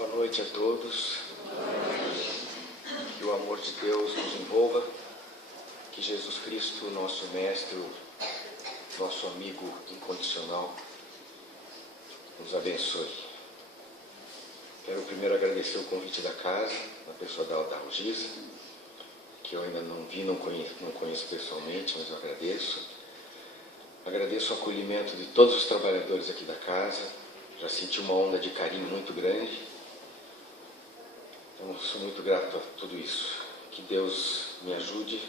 Boa noite a todos. Que o amor de Deus nos envolva. Que Jesus Cristo, nosso Mestre, nosso amigo incondicional, nos abençoe. Quero primeiro agradecer o convite da casa, na pessoa da Algisa, que eu ainda não vi, não conheço pessoalmente, mas eu agradeço. Agradeço o acolhimento de todos os trabalhadores aqui da casa. Já senti uma onda de carinho muito grande. Então, sou muito grato a tudo isso. Que Deus me ajude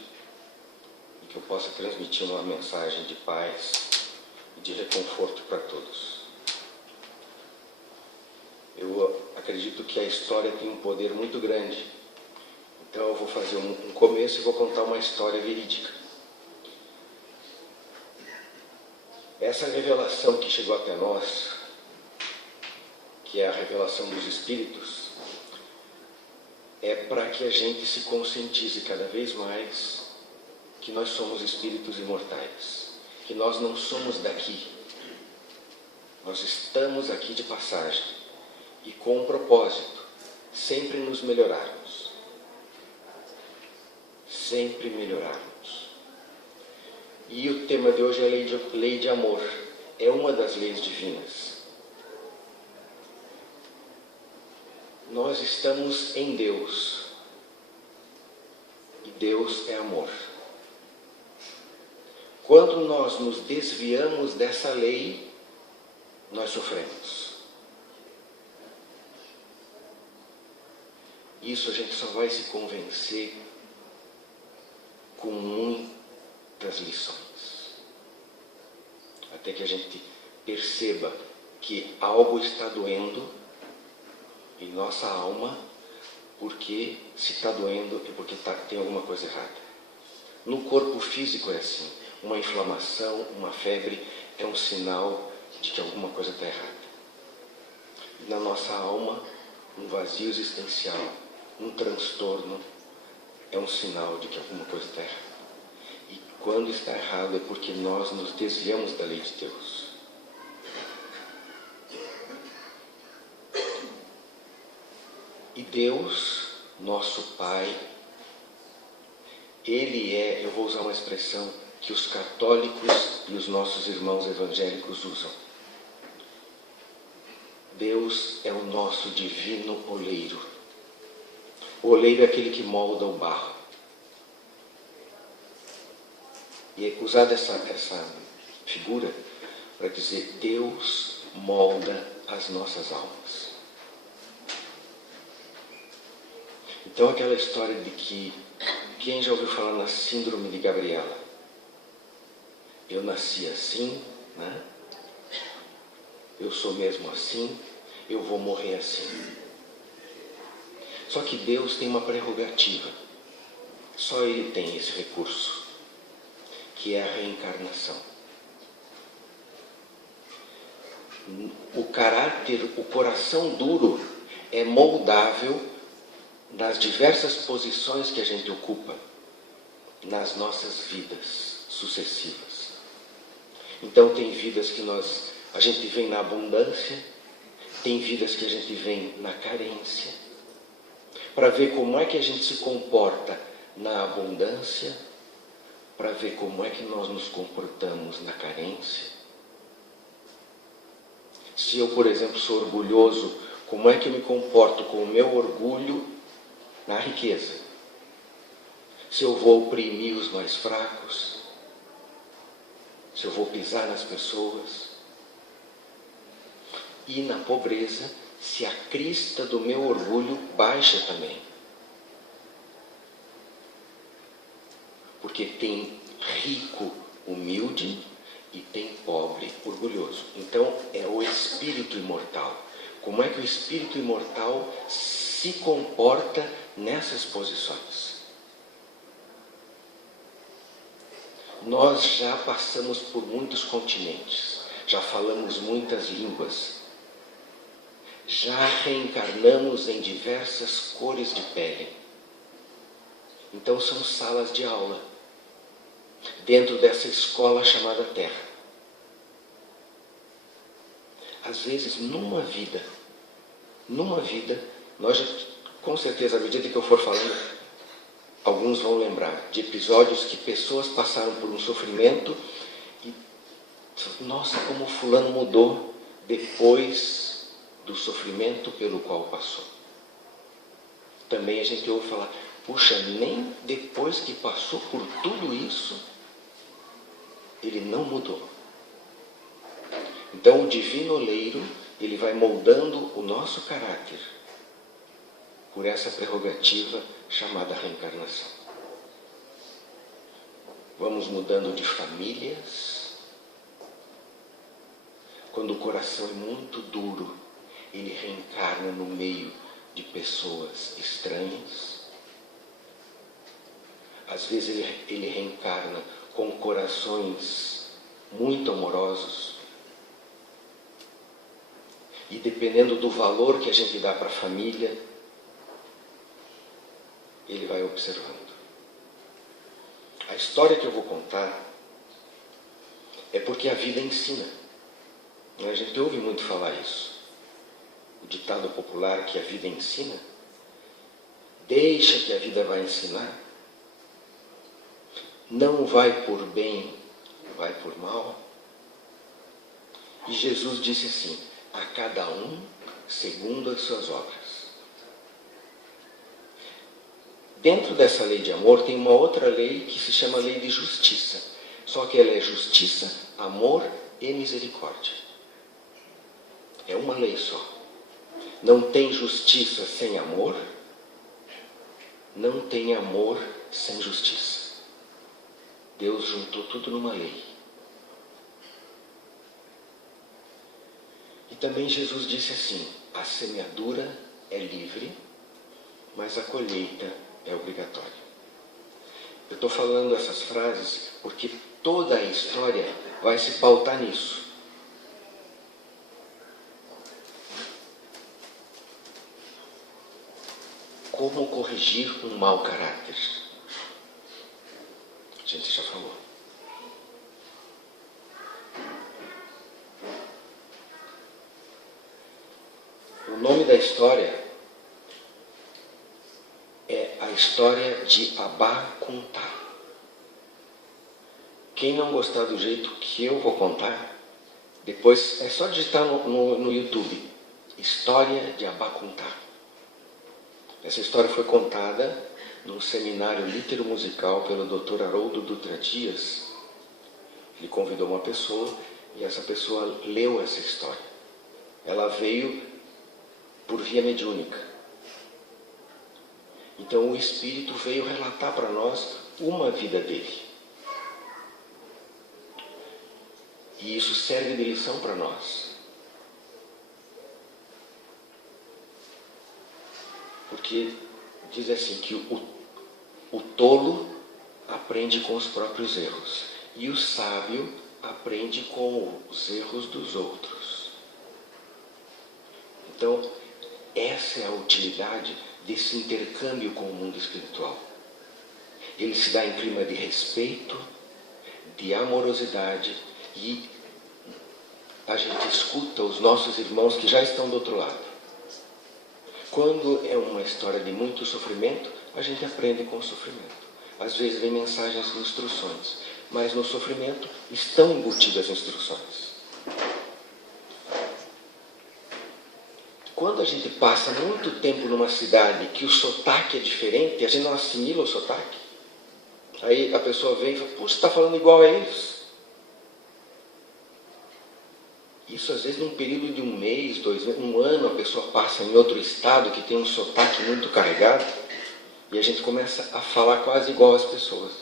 e que eu possa transmitir uma mensagem de paz e de reconforto para todos. Eu acredito que a história tem um poder muito grande. Então eu vou fazer um começo e vou contar uma história verídica. Essa revelação que chegou até nós, que é a revelação dos Espíritos, é para que a gente se conscientize cada vez mais que nós somos espíritos imortais, que nós não somos daqui, nós estamos aqui de passagem e com um propósito, sempre nos melhorarmos, sempre melhorarmos. E o tema de hoje é a lei de amor, é uma das leis divinas. Nós estamos em Deus e Deus é amor. Quando nós nos desviamos dessa lei, nós sofremos. Isso a gente só vai se convencer com muitas lições. Até que a gente perceba que algo está doendo em nossa alma, porque se está doendo é porque tem alguma coisa errada. No corpo físico é assim. Uma inflamação, uma febre é um sinal de que alguma coisa está errada. Na nossa alma, um vazio existencial, um transtorno, é um sinal de que alguma coisa está errada. E quando está errado é porque nós nos desviamos da lei de Deus. E Deus, nosso Pai, Ele é, eu vou usar uma expressão que os católicos e os nossos irmãos evangélicos usam. Deus é o nosso divino oleiro. O oleiro é aquele que molda o barro. E é usada essa figura para dizer Deus molda as nossas almas. Então aquela história de que, quem já ouviu falar na síndrome de Gabriela? Eu nasci assim, né? Eu sou mesmo assim, eu vou morrer assim. Só que Deus tem uma prerrogativa. Só Ele tem esse recurso, que é a reencarnação. O caráter, o coração duro é moldável nas diversas posições que a gente ocupa nas nossas vidas sucessivas. Então tem vidas que a gente vem na abundância, tem vidas que a gente vem na carência, para ver como é que a gente se comporta na abundância, para ver como é que nós nos comportamos na carência. Se eu, por exemplo, sou orgulhoso, como é que eu me comporto com o meu orgulho na riqueza? Se eu vou oprimir os mais fracos, se eu vou pisar nas pessoas, e na pobreza, se a crista do meu orgulho baixa também. Porque tem rico humilde e tem pobre orgulhoso. Então é o espírito imortal. Como é que o espírito imortal se comporta nessas posições? Nós já passamos por muitos continentes, já falamos muitas línguas, já reencarnamos em diversas cores de pele. Então são salas de aula, dentro dessa escola chamada Terra. Às vezes, numa vida, numa vida, com certeza, à medida que eu for falando, alguns vão lembrar de episódios que pessoas passaram por um sofrimento e, nossa, como fulano mudou depois do sofrimento pelo qual passou. Também a gente ouve falar, puxa, nem depois que passou por tudo isso, ele não mudou. Então o divino oleiro, ele vai moldando o nosso caráter por essa prerrogativa chamada reencarnação. Vamos mudando de famílias. Quando o coração é muito duro, ele reencarna no meio de pessoas estranhas. Às vezes ele reencarna com corações muito amorosos. E dependendo do valor que a gente dá para a família, ele vai observando. A história que eu vou contar é porque a vida ensina. A gente ouve muito falar isso. O ditado popular que a vida ensina. Deixa que a vida vai ensinar. Não vai por bem, vai por mal. E Jesus disse assim, a cada um segundo as suas obras. Dentro dessa lei de amor tem uma outra lei que se chama lei de justiça. Só que ela é justiça, amor e misericórdia. É uma lei só. Não tem justiça sem amor, não tem amor sem justiça. Deus juntou tudo numa lei. E também Jesus disse assim, a semeadura é livre, mas a colheita é obrigatória. Eu estou falando essas frases porque toda a história vai se pautar nisso. Como corrigir um mau caráter? A gente já falou. O nome da história é a história de Abá Kuntá. Quem não gostar do jeito que eu vou contar, depois é só digitar no YouTube. História de Abá Kuntá. Essa história foi contada num seminário litero-musical pelo Dr. Haroldo Dutra Dias. Ele convidou uma pessoa e essa pessoa leu essa história. Ela veio por via mediúnica. Então o Espírito veio relatar para nós uma vida dele. E isso serve de lição para nós. Porque diz assim que o tolo aprende com os próprios erros e o sábio aprende com os erros dos outros. Então, essa é a utilidade desse intercâmbio com o mundo espiritual. Ele se dá em clima de respeito, de amorosidade e a gente escuta os nossos irmãos que já estão do outro lado. Quando é uma história de muito sofrimento, a gente aprende com o sofrimento. Às vezes vem mensagens de instruções, mas no sofrimento estão embutidas instruções. Quando a gente passa muito tempo numa cidade que o sotaque é diferente, a gente não assimila o sotaque. Aí a pessoa vem e fala, puxa, você está falando igual a eles. Isso às vezes num período de um mês, 2 meses, 1 ano, a pessoa passa em outro estado que tem um sotaque muito carregado e a gente começa a falar quase igual às pessoas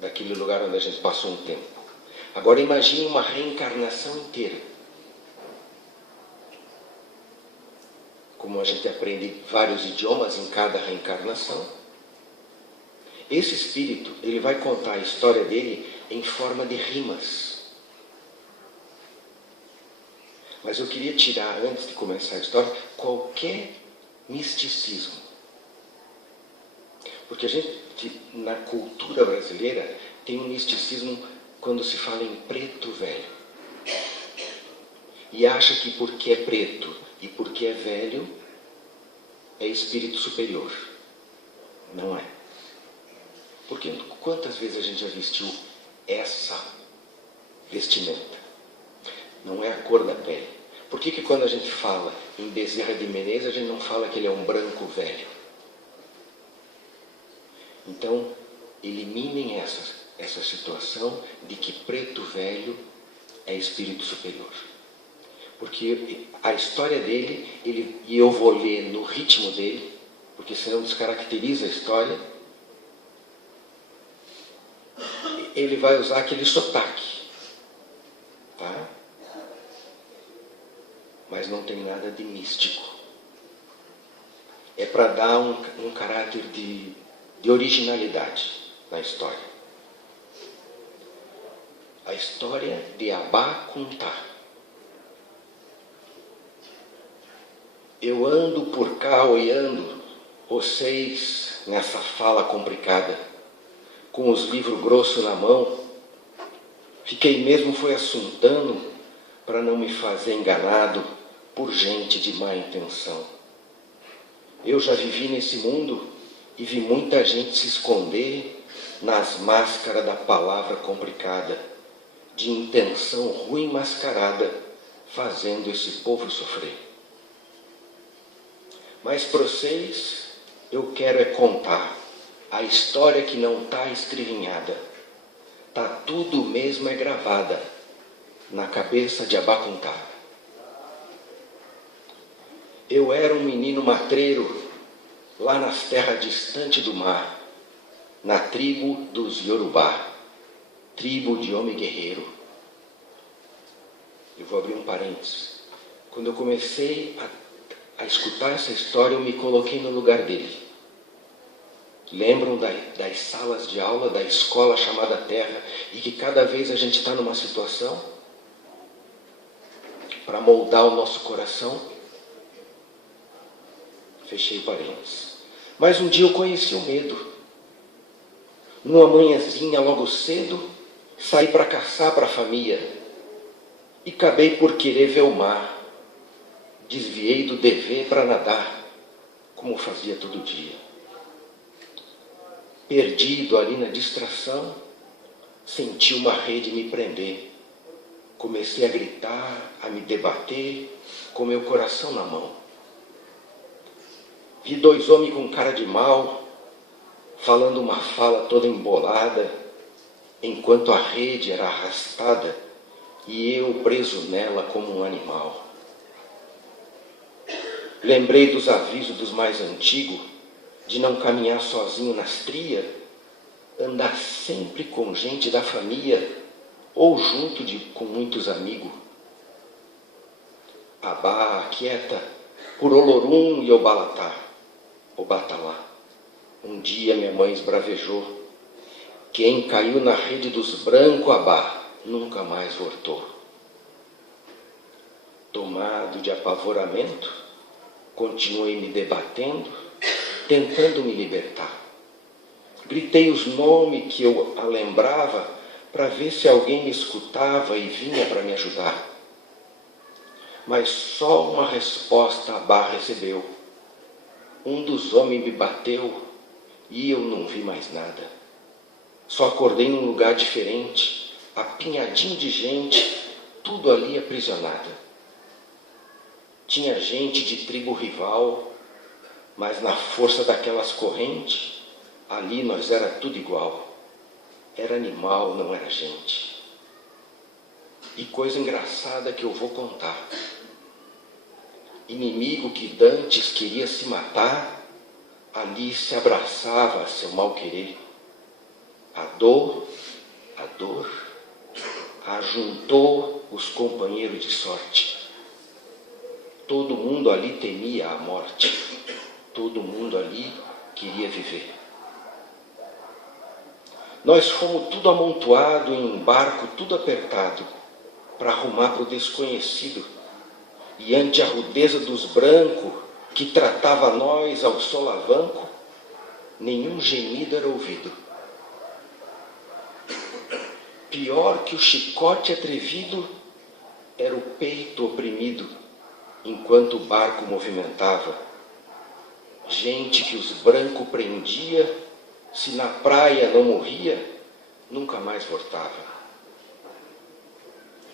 daquele lugar onde a gente passou um tempo. Agora imagine uma reencarnação inteira. Como a gente aprende vários idiomas em cada reencarnação, esse espírito ele vai contar a história dele em forma de rimas. Mas eu queria tirar, antes de começar a história, qualquer misticismo. Porque a gente, na cultura brasileira, tem um misticismo quando se fala em preto velho. E acha que porque é preto e porque é velho, é espírito superior. Não é. Porque quantas vezes a gente já vestiu essa vestimenta? Não é a cor da pele. Por que quando a gente fala em Bezerra de Menezes, a gente não fala que ele é um branco velho? Então, eliminem essa situação de que preto velho é espírito superior. Porque a história dele, e eu vou ler no ritmo dele, porque senão descaracteriza a história, ele vai usar aquele sotaque, tá? Mas não tem nada de místico. É para dar um caráter de originalidade na história. A história de Abá Kuntá. Eu ando por cá olhando vocês nessa fala complicada, com os livros grossos na mão. Fiquei mesmo foi assuntando para não me fazer enganado por gente de má intenção. Eu já vivi nesse mundo e vi muita gente se esconder nas máscaras da palavra complicada, de intenção ruim mascarada, fazendo esse povo sofrer. Mas para vocês, eu quero é contar a história que não está escrevinhada. Está tudo mesmo é gravada na cabeça de Abá Kuntá. Eu era um menino matreiro, lá nas terras distantes do mar, na tribo dos Yorubá, tribo de homem guerreiro. Eu vou abrir um parênteses. Quando eu comecei a escutar essa história, eu me coloquei no lugar dele. Lembram das salas de aula da escola chamada Terra, e que cada vez a gente está numa situação para moldar o nosso coração? Fechei parênteses. Mas um dia eu conheci o medo. Numa manhãzinha, logo cedo, saí para caçar para a família e acabei por querer ver o mar. Desviei do dever para nadar, como fazia todo dia. Perdido ali na distração, senti uma rede me prender. Comecei a gritar, a me debater, com meu coração na mão. Vi dois homens com cara de mal, falando uma fala toda embolada, enquanto a rede era arrastada e eu preso nela como um animal. Lembrei dos avisos dos mais antigos, de não caminhar sozinho nas trias, andar sempre com gente da família ou junto com muitos amigos. Abá, quieta, por Olorum e Obalatá, Obatalá. Um dia minha mãe esbravejou. Quem caiu na rede dos brancos, Abá, nunca mais voltou. Tomado de apavoramento, continuei me debatendo, tentando me libertar. Gritei os nomes que eu lembrava para ver se alguém me escutava e vinha para me ajudar. Mas só uma resposta Abá recebeu. Um dos homens me bateu e eu não vi mais nada. Só acordei num lugar diferente, apinhadinho de gente, tudo ali aprisionado. Tinha gente de tribo rival, mas na força daquelas correntes, ali nós era tudo igual. Era animal, não era gente. E coisa engraçada que eu vou contar. Inimigo que dantes queria se matar, ali se abraçava a seu mal querer. A dor, ajuntou os companheiros de sorte. Todo mundo ali temia a morte. Todo mundo ali queria viver. Nós fomos tudo amontoado em um barco, tudo apertado, para arrumar para o desconhecido. E ante a rudeza dos brancos, que tratava nós ao solavanco, nenhum gemido era ouvido. Pior que o chicote atrevido era o peito oprimido, enquanto o barco movimentava. Gente que os brancos prendia, se na praia não morria, nunca mais voltava.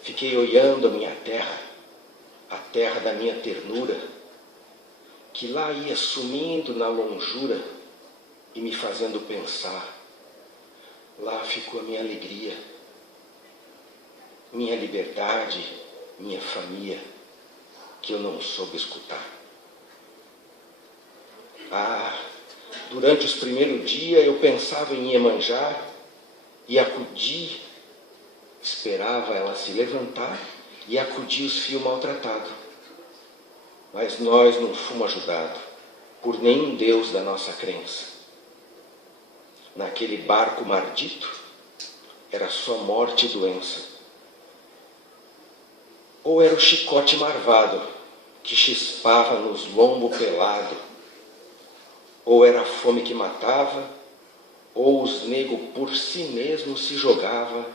Fiquei olhando a minha terra, a terra da minha ternura, que lá ia sumindo na longura e me fazendo pensar. Lá ficou a minha alegria, minha liberdade, minha família, que eu não soube escutar. Durante os primeiros dias eu pensava em Iemanjá e acudir, esperava ela se levantar e acudir os fios maltratados. Mas nós não fomos ajudados por nenhum Deus da nossa crença. Naquele barco maldito era só morte e doença. Ou era o chicote marvado que chispava nos lombos pelados, ou era a fome que matava, ou os negros por si mesmos se jogava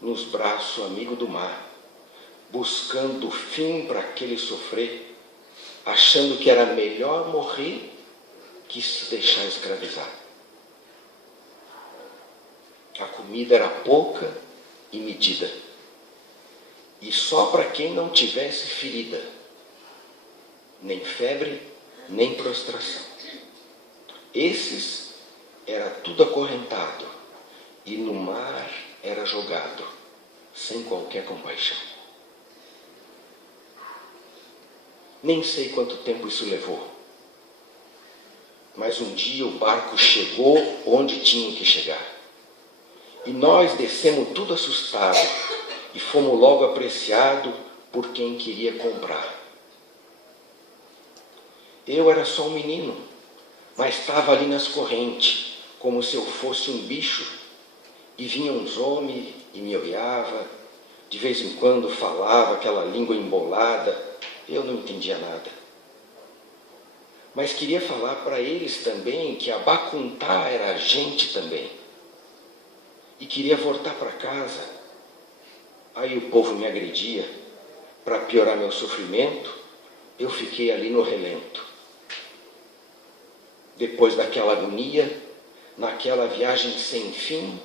nos braços amigo do mar, buscando fim para aquele sofrer, achando que era melhor morrer que se deixar escravizar. A comida era pouca e medida, e só para quem não tivesse ferida, nem febre, nem prostração. Esses era tudo acorrentado e no mar era jogado, sem qualquer compaixão. Nem sei quanto tempo isso levou, mas um dia o barco chegou onde tinha que chegar. E nós descemos tudo assustados e fomos logo apreciados por quem queria comprar. Eu era só um menino, mas estava ali nas correntes, como se eu fosse um bicho, e vinham uns homens e me olhava, de vez em quando falava aquela língua embolada, eu não entendia nada. Mas queria falar para eles também que Abacuntá era gente também. E queria voltar para casa. Aí o povo me agredia. Para piorar meu sofrimento, eu fiquei ali no relento. Depois daquela agonia, naquela viagem sem fim,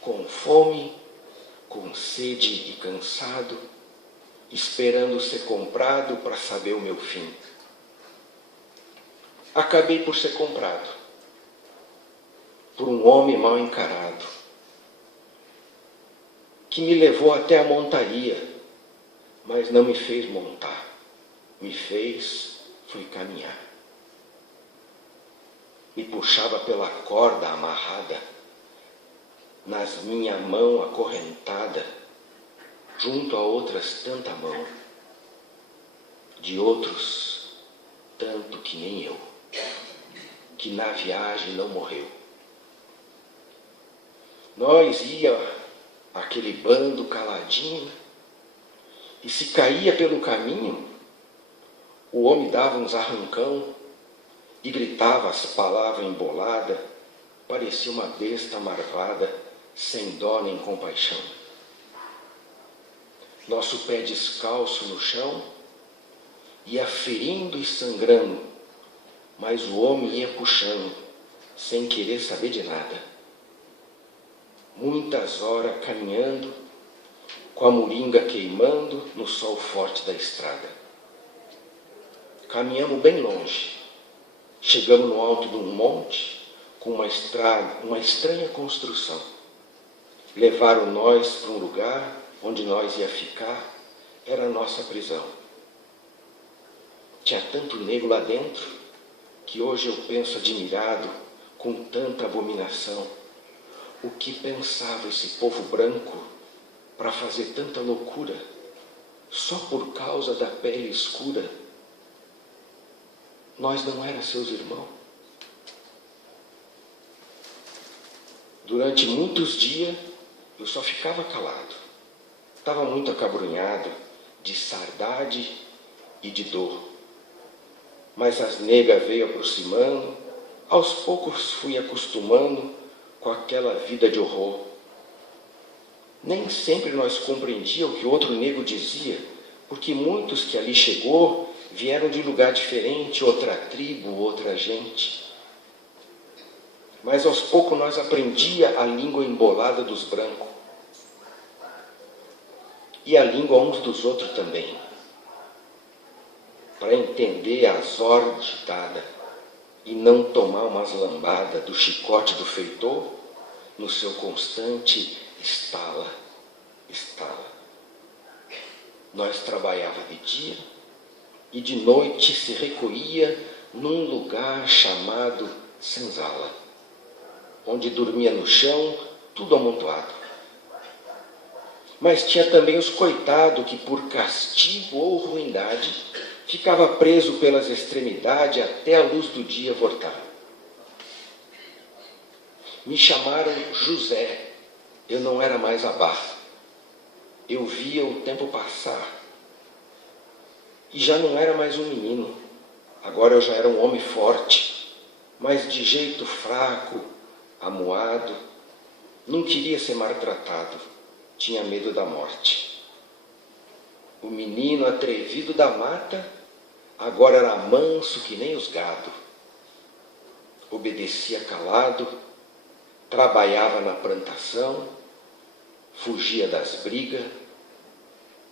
com fome, com sede e cansado, esperando ser comprado para saber o meu fim. Acabei por ser comprado por um homem mal encarado, que me levou até a montaria, mas não me fez montar, fui caminhar. Me puxava pela corda amarrada, nas minha mão acorrentada, junto a outras tanta mão, de outros tanto que nem eu, que na viagem não morreu. Nós ia aquele bando caladinho, e se caía pelo caminho, o homem dava uns arrancão e gritava as palavras emboladas, parecia uma besta marvada, sem dó nem compaixão. Nosso pé descalço no chão ia ferindo e sangrando, mas o homem ia puxando, sem querer saber de nada. Muitas horas caminhando, com a moringa queimando no sol forte da estrada. Caminhamos bem longe, chegamos no alto de um monte, com uma estranha construção. Levaram nós para um lugar onde nós ia ficar, era a nossa prisão. Tinha tanto negro lá dentro, que hoje eu penso admirado, com tanta abominação, o que pensava esse povo branco para fazer tanta loucura, só por causa da pele escura? Nós não éramos seus irmãos. Durante muitos dias, eu só ficava calado. Estava muito acabrunhado, de saudade e de dor. Mas as negas veio aproximando, aos poucos fui acostumando com aquela vida de horror. Nem sempre nós compreendíamos o que o outro negro dizia, porque muitos que ali chegou vieram de lugar diferente, outra tribo, outra gente. Mas aos poucos nós aprendia a língua embolada dos brancos. E a língua uns dos outros também. Para entender as ordens dadas e não tomar umas lambadas do chicote do feitor no seu constante estala, estala. Nós trabalhava de dia e de noite se recolhia num lugar chamado senzala, onde dormia no chão, tudo amontoado. Mas tinha também os coitados que, por castigo ou ruindade, ficava preso pelas extremidades até a luz do dia voltar. Me chamaram José, eu não era mais Abá. Eu via o tempo passar e já não era mais um menino. Agora eu já era um homem forte, mas de jeito fraco, amuado. Não queria ser maltratado, tinha medo da morte. O menino atrevido da mata agora era manso que nem os gado. Obedecia calado, trabalhava na plantação, fugia das brigas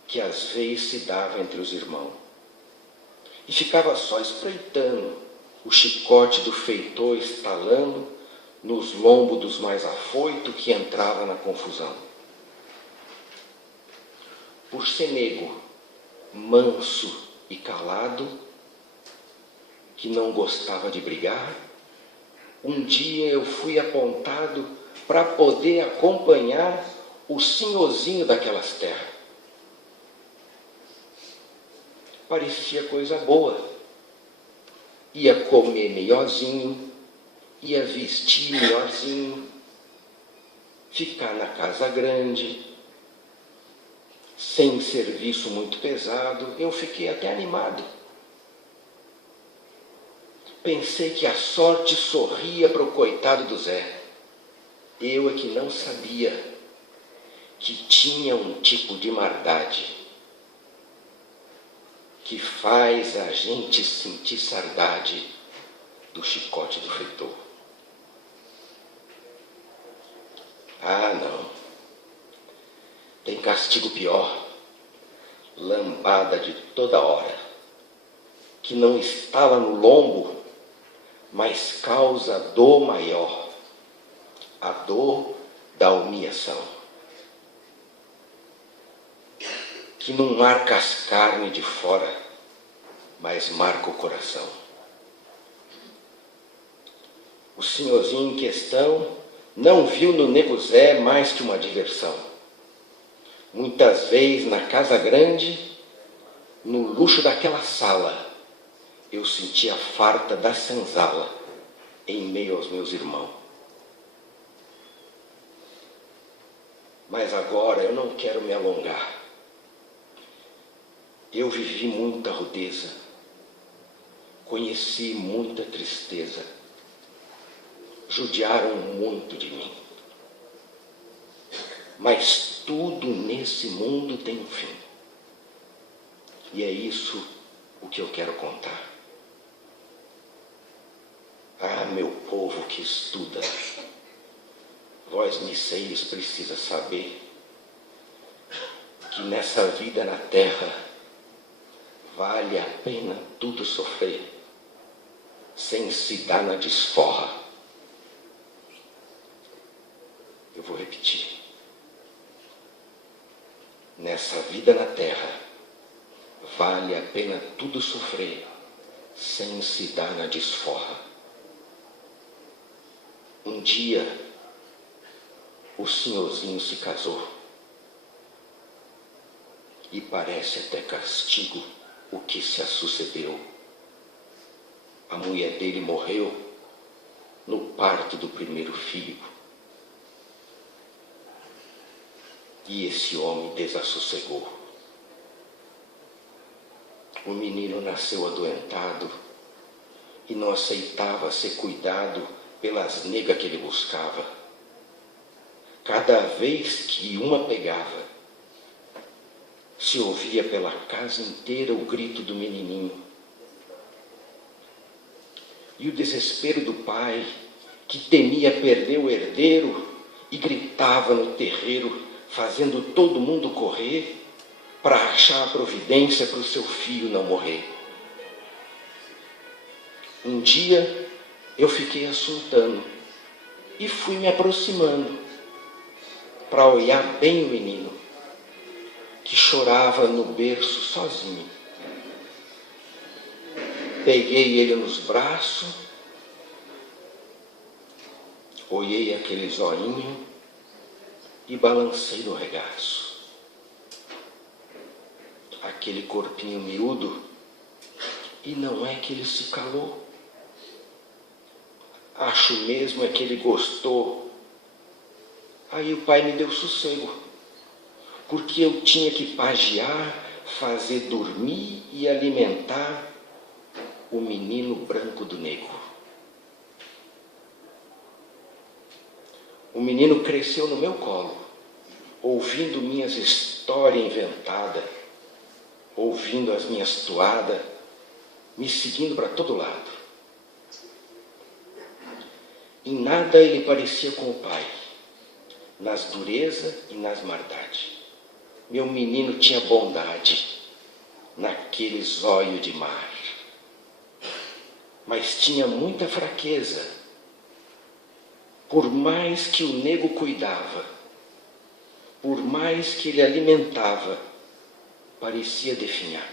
que às vezes se dava entre os irmãos. E ficava só espreitando o chicote do feitor estalando nos lombos dos mais afoitos que entrava na confusão. Por ser nego, manso e calado, que não gostava de brigar, um dia eu fui apontado para poder acompanhar o senhorzinho daquelas terras. Parecia coisa boa. Ia comer melhorzinho, ia vestir melhorzinho, ficar na casa grande, sem serviço muito pesado. Eu fiquei até animado. Pensei que a sorte sorria para o coitado do Zé. Eu é que não sabia que tinha um tipo de maldade que faz a gente sentir saudade do chicote do feitor. Ah, não. Tem castigo pior, lambada de toda hora, que não estala no lombo, mas causa dor maior, a dor da humilhação, que não marca as carnes de fora, mas marca o coração. O senhorzinho em questão não viu no nego Zé mais que uma diversão. Muitas vezes na casa grande, no luxo daquela sala, eu sentia farta da senzala em meio aos meus irmãos. Mas agora eu não quero me alongar. Eu vivi muita rudeza, conheci muita tristeza, judiaram muito de mim. Mas tudo nesse mundo tem um fim. E é isso o que eu quero contar. Ah, meu povo que estuda, vós miceiros precisa saber que nessa vida na terra vale a pena tudo sofrer, sem se dar na desforra. Eu vou repetir. Nessa vida na terra, vale a pena tudo sofrer, sem se dar na desforra. Um dia, o senhorzinho se casou. E parece até castigo o que se sucedeu. A mulher dele morreu no parto do primeiro filho. E esse homem desassossegou. O menino nasceu adoentado e não aceitava ser cuidado pelas negas que ele buscava. Cada vez que uma pegava, se ouvia pela casa inteira o grito do menininho. E o desespero do pai, que temia perder o herdeiro e gritava no terreiro, fazendo todo mundo correr para achar a providência para o seu filho não morrer. Um dia eu fiquei assuntando e fui me aproximando para olhar bem o menino, que chorava no berço sozinho. Peguei ele nos braços, olhei aquele zoinho e balancei no regaço. Aquele corpinho miúdo, e não é que ele se calou. Acho mesmo é que ele gostou. Aí o pai me deu sossego, porque eu tinha que pagiar, fazer dormir e alimentar o menino branco do nego. O menino cresceu no meu colo, ouvindo minhas histórias inventadas, ouvindo as minhas toadas, me seguindo para todo lado. Em nada ele parecia com o pai, nas durezas e nas maldades. Meu menino tinha bondade naquele zóio de mar, mas tinha muita fraqueza. Por mais que o nego cuidava, por mais que ele alimentava, parecia definhar,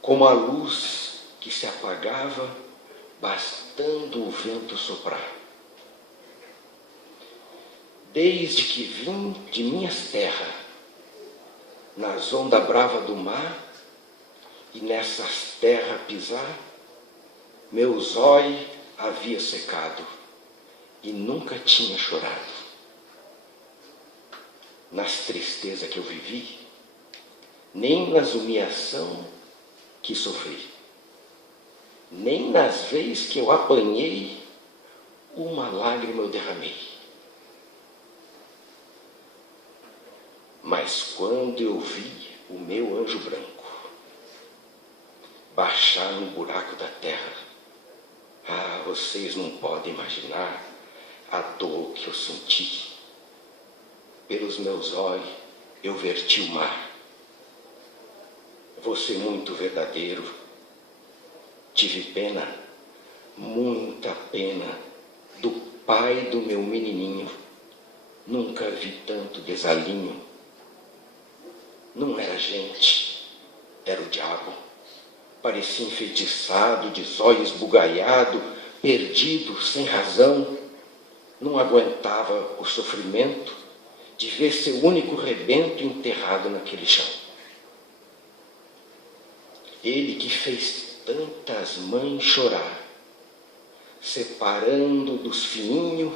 como a luz que se apagava, bastando o vento soprar. Desde que vim de minhas terras, nas ondas bravas do mar, e nessas terras pisar, meu zóio havia secado e nunca tinha chorado. Nas tristezas que eu vivi, nem nas humilhações que sofri, nem nas vezes que eu apanhei, uma lágrima eu derramei. Mas quando eu vi o meu anjo branco baixar no buraco da terra, vocês não podem imaginar a dor que eu senti. Pelos meus olhos eu verti o mar. Vou ser muito verdadeiro. Tive pena, muita pena, do pai do meu menininho. Nunca vi tanto desalinho. Não era gente, era o diabo. Parecia enfeitiçado, de zóio esbugalhado, perdido, sem razão. Não aguentava o sofrimento de ver seu único rebento enterrado naquele chão. Ele que fez tantas mães chorar, separando dos fininhos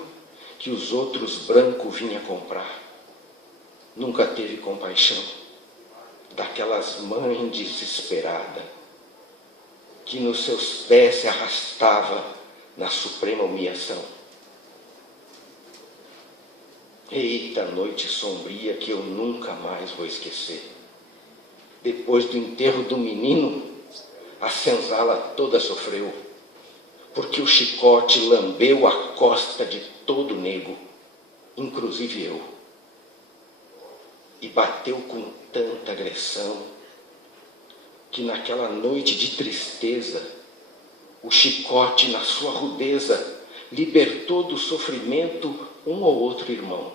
que os outros brancos vinham comprar. Nunca teve compaixão daquelas mães desesperadas que nos seus pés se arrastava na suprema humilhação. Eita noite sombria que eu nunca mais vou esquecer. Depois do enterro do menino, a senzala toda sofreu, porque o chicote lambeu a costa de todo nego, inclusive eu, e bateu com tanta agressão, que naquela noite de tristeza, o chicote na sua rudeza libertou do sofrimento um ou outro irmão.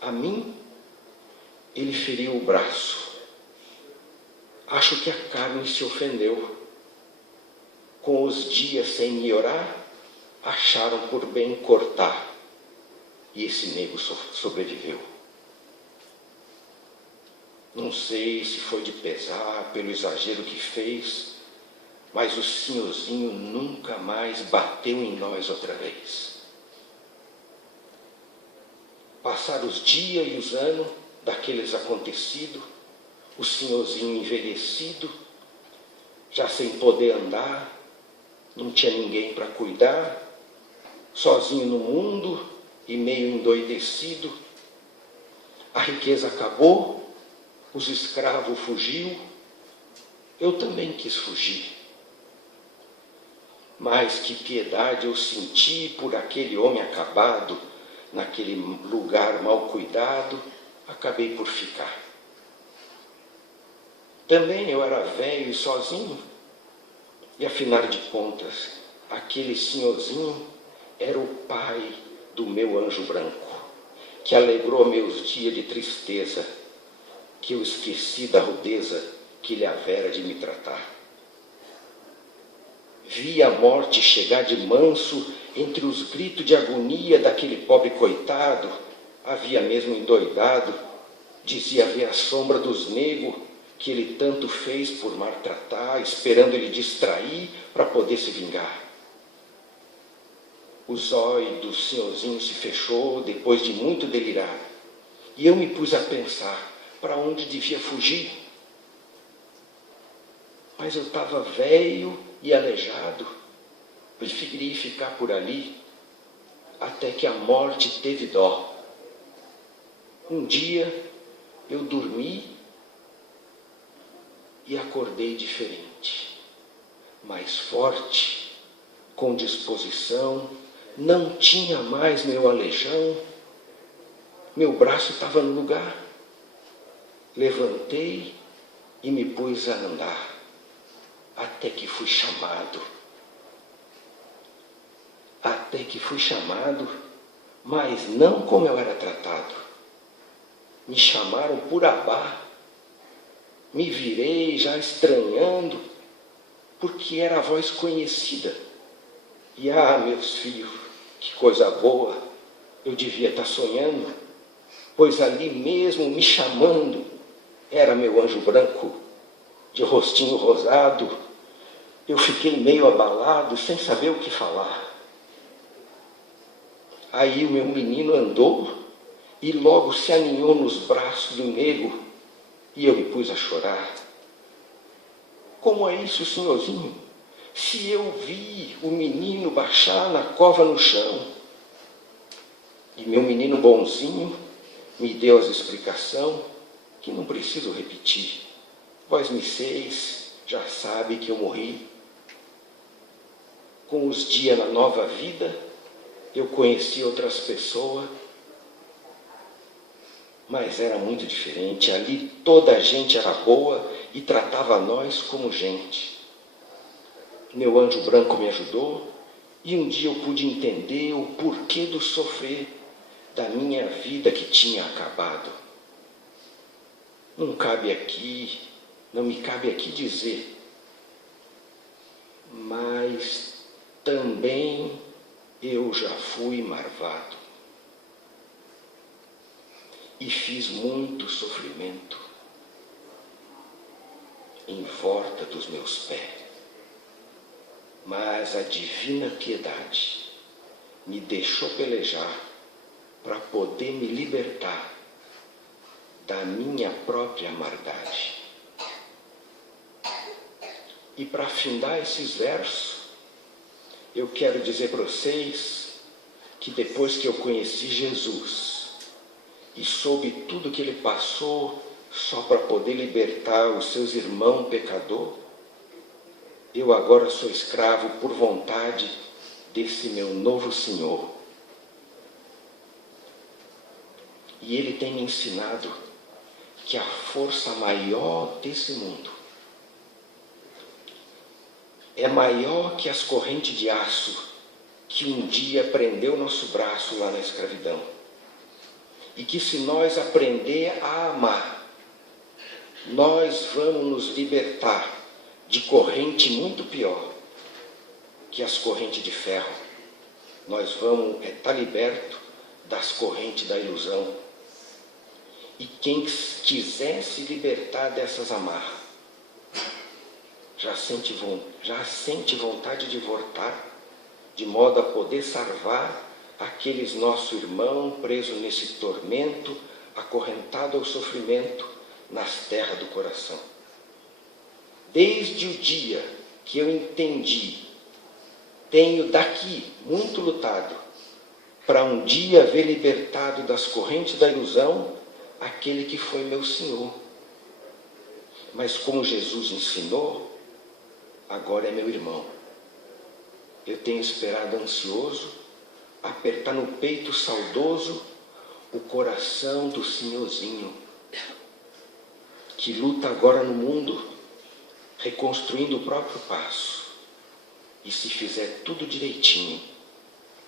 A mim, ele feriu o braço. Acho que a carne se ofendeu. Com os dias sem me orar, acharam por bem cortar. E esse nego sobreviveu. Não sei se foi de pesar pelo exagero que fez, mas o senhorzinho nunca mais bateu em nós outra vez. Passaram os dias e os anos daqueles acontecidos, o senhorzinho envelhecido, já sem poder andar, não tinha ninguém para cuidar, sozinho no mundo e meio endoidecido. A riqueza acabou, os escravos fugiu, eu também quis fugir. Mas que piedade eu senti por aquele homem acabado, naquele lugar mal cuidado, acabei por ficar. Também eu era velho e sozinho, e afinal de contas, aquele senhorzinho era o pai do meu anjo branco, que alegrou meus dias de tristeza, que eu esqueci da rudeza que lhe havera de me tratar. Vi a morte chegar de manso entre os gritos de agonia daquele pobre coitado, havia mesmo endoidado, dizia ver a sombra dos negros que ele tanto fez por maltratar, esperando ele distrair para poder se vingar. Os olhos do senhorzinho se fechou depois de muito delirar, e eu me pus a pensar para onde devia fugir. Mas eu estava velho e aleijado, preferi ficar por ali, até que a morte teve dó. Um dia eu dormi e acordei diferente, mais forte, com disposição, não tinha mais meu aleijão, meu braço estava no lugar. Levantei e me pus a andar, até que fui chamado. Até que fui chamado, mas não como eu era tratado. Me chamaram por Abá. Me virei já estranhando, porque era a voz conhecida. E meus filhos, que coisa boa, eu devia estar sonhando, pois ali mesmo me chamando era meu anjo branco, de rostinho rosado. Eu fiquei meio abalado, sem saber o que falar. Aí o meu menino andou e logo se aninhou nos braços do nego, e eu me pus a chorar. Como é isso, senhorzinho? Se eu vi o menino baixar na cova no chão. E meu menino bonzinho me deu as explicações que não preciso repetir. Vós me seis, já sabe que eu morri. Com os dias na nova vida, eu conheci outras pessoas, mas era muito diferente. Ali toda a gente era boa e tratava nós como gente. Meu anjo branco me ajudou e um dia eu pude entender o porquê do sofrer da minha vida que tinha acabado. Não me cabe aqui dizer, mas também eu já fui marvado e fiz muito sofrimento em volta dos meus pés. Mas a divina piedade me deixou pelejar para poder me libertar da minha própria maldade. E para afindar esses versos, eu quero dizer para vocês que depois que eu conheci Jesus e soube tudo que ele passou só para poder libertar os seus irmãos pecadores, eu agora sou escravo por vontade desse meu novo Senhor. E ele tem me ensinado que a força maior desse mundo é maior que as correntes de aço que um dia prendeu nosso braço lá na escravidão. E que se nós aprender a amar, nós vamos nos libertar de corrente muito pior que as correntes de ferro. Nós vamos estar libertos das correntes da ilusão. E quem quiser se libertar dessas amarras, já sente vontade de voltar, de modo a poder salvar aqueles nossos irmãos presos nesse tormento, acorrentado ao sofrimento nas terras do coração. Desde o dia que eu entendi, tenho daqui muito lutado para um dia ver libertado das correntes da ilusão aquele que foi meu Senhor. Mas como Jesus ensinou, agora é meu irmão. Eu tenho esperado ansioso, apertar no peito saudoso o coração do Senhorzinho, que luta agora no mundo, reconstruindo o próprio passo. E se fizer tudo direitinho,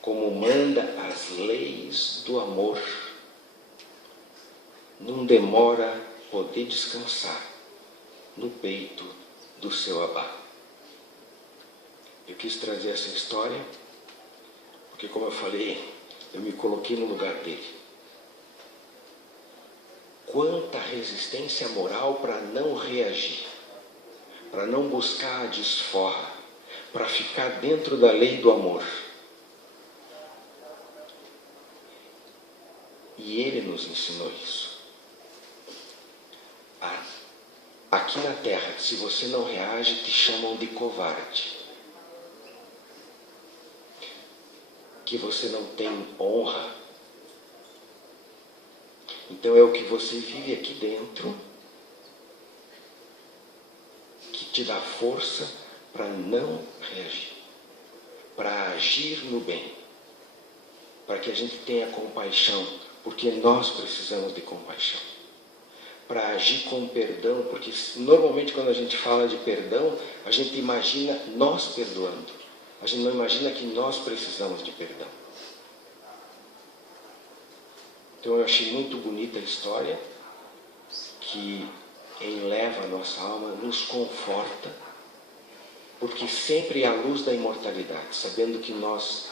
como manda as leis do amor, não demora poder descansar no peito do seu Abá. Eu quis trazer essa história, porque como eu falei, eu me coloquei no lugar dele. Quanta resistência moral para não reagir, para não buscar a desforra, para ficar dentro da lei do amor. E ele nos ensinou isso. Aqui na terra, se você não reage, te chamam de covarde. Que você não tem honra. Então é o que você vive aqui dentro que te dá força para não reagir, para agir no bem, para que a gente tenha compaixão, porque nós precisamos de compaixão, para agir com perdão, porque normalmente quando a gente fala de perdão, a gente imagina nós perdoando, a gente não imagina que nós precisamos de perdão. Então eu achei muito bonita a história, que enleva a nossa alma, nos conforta, porque sempre há a luz da imortalidade, sabendo que nós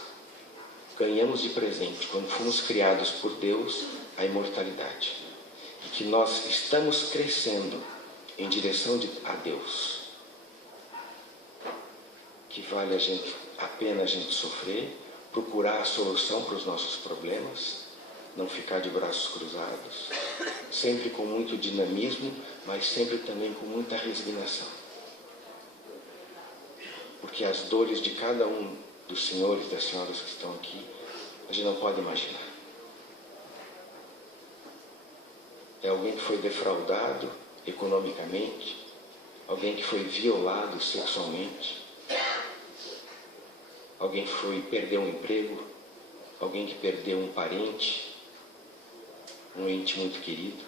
ganhamos de presente, quando fomos criados por Deus, a imortalidade. E que nós estamos crescendo em direção a Deus. Que vale a pena a gente sofrer, procurar a solução para os nossos problemas, não ficar de braços cruzados, sempre com muito dinamismo, mas sempre também com muita resignação. Porque as dores de cada um dos senhores e das senhoras que estão aqui, a gente não pode imaginar. É alguém que foi defraudado economicamente, alguém que foi violado sexualmente, alguém que perdeu um emprego, alguém que perdeu um parente, um ente muito querido.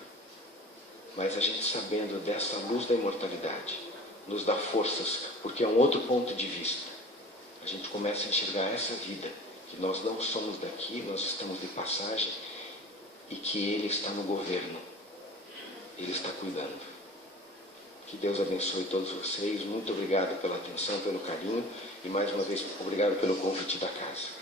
Mas a gente, sabendo dessa luz da imortalidade, nos dá forças, porque é um outro ponto de vista. A gente começa a enxergar essa vida, que nós não somos daqui, nós estamos de passagem, e que Ele está no governo, Ele está cuidando. Que Deus abençoe todos vocês. Muito obrigado pela atenção, pelo carinho, e mais uma vez, obrigado pelo convite da casa.